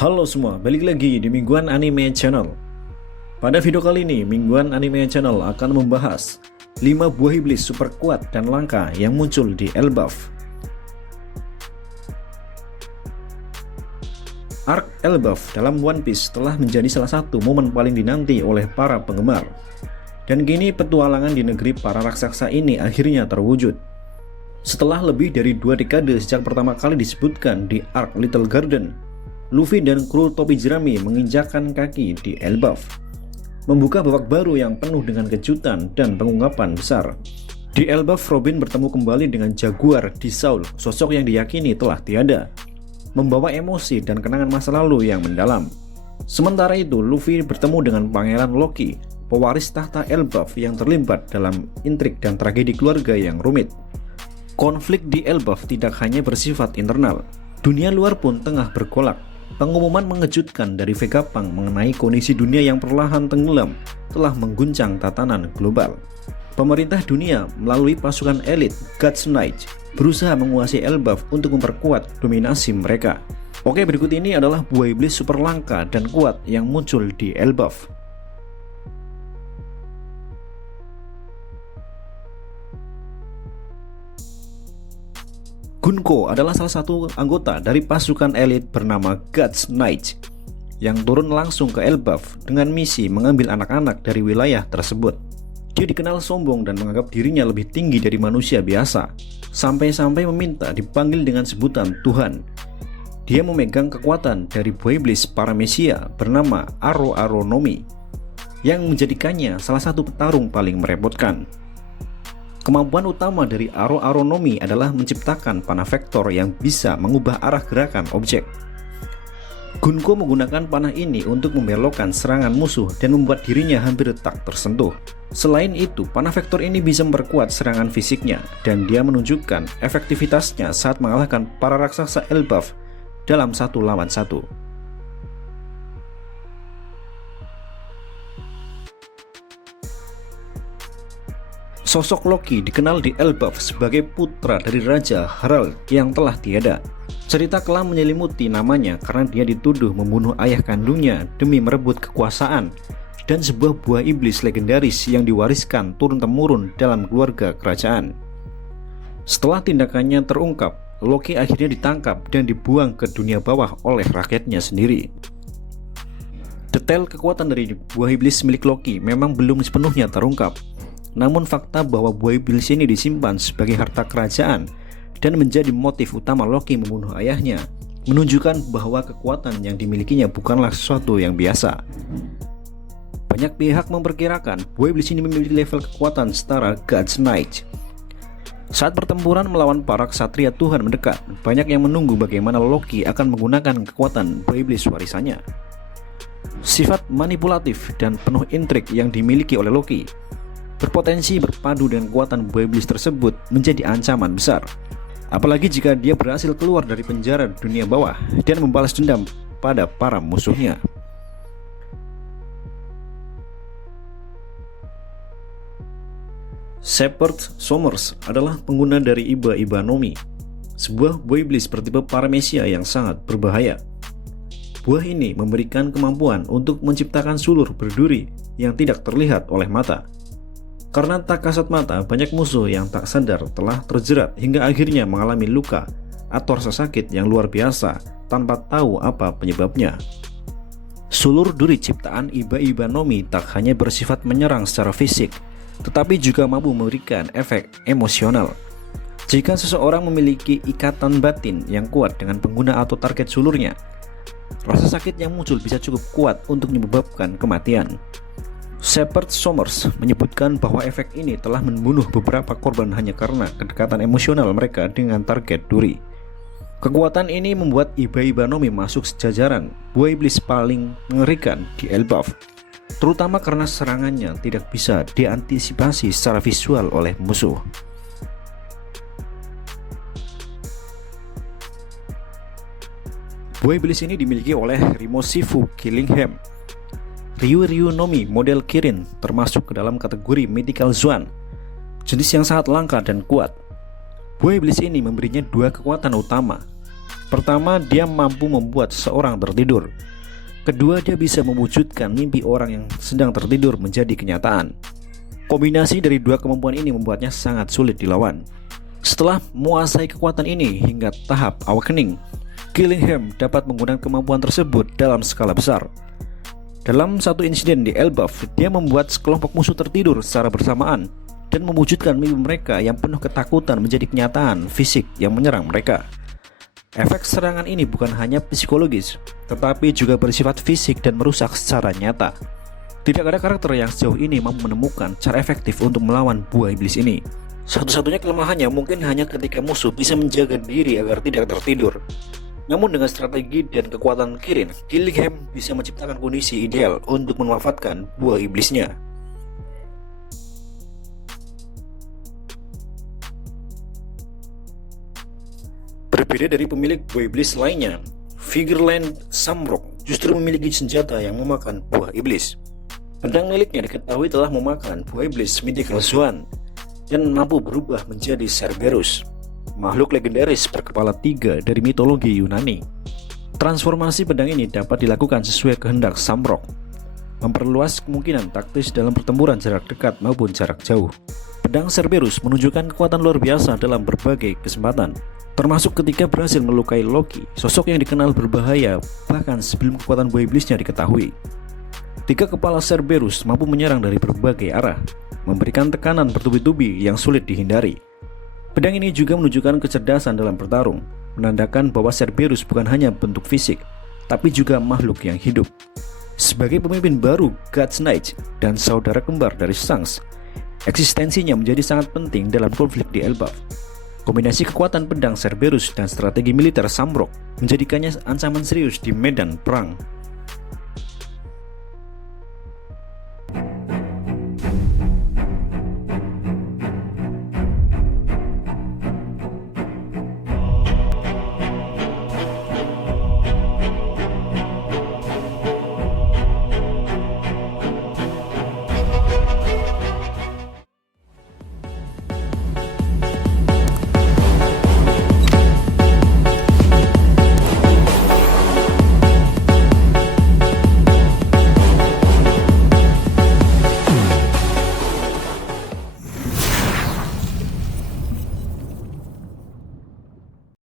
Halo semua, balik lagi di Mingguan Anime Channel. Pada video kali ini, Mingguan Anime Channel akan membahas 5 buah iblis super kuat dan langka yang muncul di Elbaf. Arc Elbaf dalam One Piece telah menjadi salah satu momen paling dinanti oleh para penggemar. Dan kini petualangan di negeri para raksasa ini akhirnya terwujud. Setelah lebih dari 2 dekade sejak pertama kali disebutkan di Arc Little Garden, Luffy dan kru topi jerami menginjakkan kaki di Elbaf, membuka babak baru yang penuh dengan kejutan dan pengungkapan besar. Di Elbaf, Robin bertemu kembali dengan Jaguar di Saul, sosok yang diyakini telah tiada, membawa emosi dan kenangan masa lalu yang mendalam. Sementara itu, Luffy bertemu dengan Pangeran Loki, pewaris tahta Elbaf yang terlibat dalam intrik dan tragedi keluarga yang rumit. Konflik di Elbaf tidak hanya bersifat internal, dunia luar pun tengah bergolak. Pengumuman mengejutkan dari Vegapunk mengenai kondisi dunia yang perlahan tenggelam telah mengguncang tatanan global. Pemerintah dunia melalui pasukan elit God's Knight berusaha menguasai Elbaf untuk memperkuat dominasi mereka. Oke, berikut ini adalah buah iblis super langka dan kuat yang muncul di Elbaf. Gunko adalah salah satu anggota dari pasukan elit bernama God's Knight yang turun langsung ke Elbaf dengan misi mengambil anak-anak dari wilayah tersebut. Dia dikenal sombong dan menganggap dirinya lebih tinggi dari manusia biasa, sampai-sampai meminta dipanggil dengan sebutan Tuhan. Dia memegang kekuatan dari buah iblis Paramecia bernama Aro Aro Nomi yang menjadikannya salah satu petarung paling merepotkan. Kemampuan utama dari Aro Aro Nomi adalah menciptakan panah vektor yang bisa mengubah arah gerakan objek. Gunko menggunakan panah ini untuk membelokkan serangan musuh dan membuat dirinya hampir tak tersentuh. Selain itu, panah vektor ini bisa memperkuat serangan fisiknya, dan dia menunjukkan efektivitasnya saat mengalahkan para raksasa Elbaf dalam 1 lawan 1. Sosok Loki dikenal di Elbaf sebagai putra dari Raja Harald yang telah tiada. Cerita kelam menyelimuti namanya karena dia dituduh membunuh ayah kandungnya demi merebut kekuasaan dan sebuah buah iblis legendaris yang diwariskan turun-temurun dalam keluarga kerajaan. Setelah tindakannya terungkap, Loki akhirnya ditangkap dan dibuang ke dunia bawah oleh rakyatnya sendiri. Detail kekuatan dari buah iblis milik Loki memang belum sepenuhnya terungkap. Namun fakta bahwa buah iblis ini disimpan sebagai harta kerajaan dan menjadi motif utama Loki membunuh ayahnya menunjukkan bahwa kekuatan yang dimilikinya bukanlah sesuatu yang biasa. Banyak pihak memperkirakan buah iblis ini memiliki level kekuatan setara God's Knight. Saat pertempuran melawan para ksatria Tuhan mendekat, banyak yang menunggu bagaimana Loki akan menggunakan kekuatan buah iblis warisannya. Sifat manipulatif dan penuh intrik yang dimiliki oleh Loki berpotensi berpadu dengan kekuatan buah iblis tersebut menjadi ancaman besar. Apalagi jika dia berhasil keluar dari penjara dunia bawah dan membalas dendam pada para musuhnya. Shepard Sommers adalah pengguna dari Iba-Iba Nomi, sebuah buah iblis bertipe Paramecia yang sangat berbahaya. Buah ini memberikan kemampuan untuk menciptakan sulur berduri yang tidak terlihat oleh mata. Karena tak kasat mata, banyak musuh yang tak sadar telah terjerat hingga akhirnya mengalami luka atau rasa sakit yang luar biasa tanpa tahu apa penyebabnya. Sulur duri ciptaan Iba-Iba Nomi tak hanya bersifat menyerang secara fisik, tetapi juga mampu memberikan efek emosional. Jika seseorang memiliki ikatan batin yang kuat dengan pengguna atau target sulurnya, rasa sakit yang muncul bisa cukup kuat untuk menyebabkan kematian. Shepard Sommers menyebutkan bahwa efek ini telah membunuh beberapa korban hanya karena kedekatan emosional mereka dengan target duri. Kekuatan ini membuat Iba-Iba Nomi masuk sejajaran buah iblis paling mengerikan di Elbaf, terutama karena serangannya tidak bisa diantisipasi secara visual oleh musuh. Buah iblis ini dimiliki oleh Rimoshifu Killingham. Ryu Nomi model Kirin termasuk ke dalam kategori Mythical Swan, jenis yang sangat langka dan kuat. Buah iblis ini memberinya 2 kekuatan utama, Pertama, dia mampu membuat seseorang tertidur. Kedua, dia bisa mewujudkan mimpi orang yang sedang tertidur menjadi kenyataan. Kombinasi dari dua kemampuan ini membuatnya sangat sulit dilawan. Setelah menguasai kekuatan ini hingga tahap awakening, Killingham dapat menggunakan kemampuan tersebut dalam skala besar. Dalam satu insiden di Elbaf, dia membuat sekelompok musuh tertidur secara bersamaan dan mewujudkan mimpi mereka yang penuh ketakutan menjadi kenyataan fisik yang menyerang mereka. Efek serangan ini bukan hanya psikologis, tetapi juga bersifat fisik dan merusak secara nyata. Tidak ada karakter yang sejauh ini mampu menemukan cara efektif untuk melawan buah iblis ini. Satu-satunya kelemahannya mungkin hanya ketika musuh bisa menjaga diri agar tidak tertidur. Namun dengan strategi dan kekuatan Kirin, Killingham bisa menciptakan kondisi ideal untuk memanfaatkan buah iblisnya. Berbeda dari pemilik buah iblis lainnya, Figerland Samrock justru memiliki senjata yang memakan buah iblis. Pedang miliknya diketahui telah memakan buah iblis Mythical Swan dan mampu berubah menjadi Cerberus, makhluk legendaris berkepala 3 dari mitologi Yunani. Transformasi pedang ini dapat dilakukan sesuai kehendak Samrock, memperluas kemungkinan taktis dalam pertempuran jarak dekat maupun jarak jauh. Pedang Cerberus menunjukkan kekuatan luar biasa dalam berbagai kesempatan, termasuk ketika berhasil melukai Loki, sosok yang dikenal berbahaya bahkan sebelum kekuatan buah iblisnya diketahui. 3 kepala Cerberus mampu menyerang dari berbagai arah, memberikan tekanan bertubi-tubi yang sulit dihindari. Pedang ini juga menunjukkan kecerdasan dalam bertarung, menandakan bahwa Cerberus bukan hanya bentuk fisik, tapi juga makhluk yang hidup. Sebagai pemimpin baru God's Knight dan saudara kembar dari Shanks, eksistensinya menjadi sangat penting dalam konflik di Elbaf. Kombinasi kekuatan pedang Cerberus dan strategi militer Samrock menjadikannya ancaman serius di medan perang.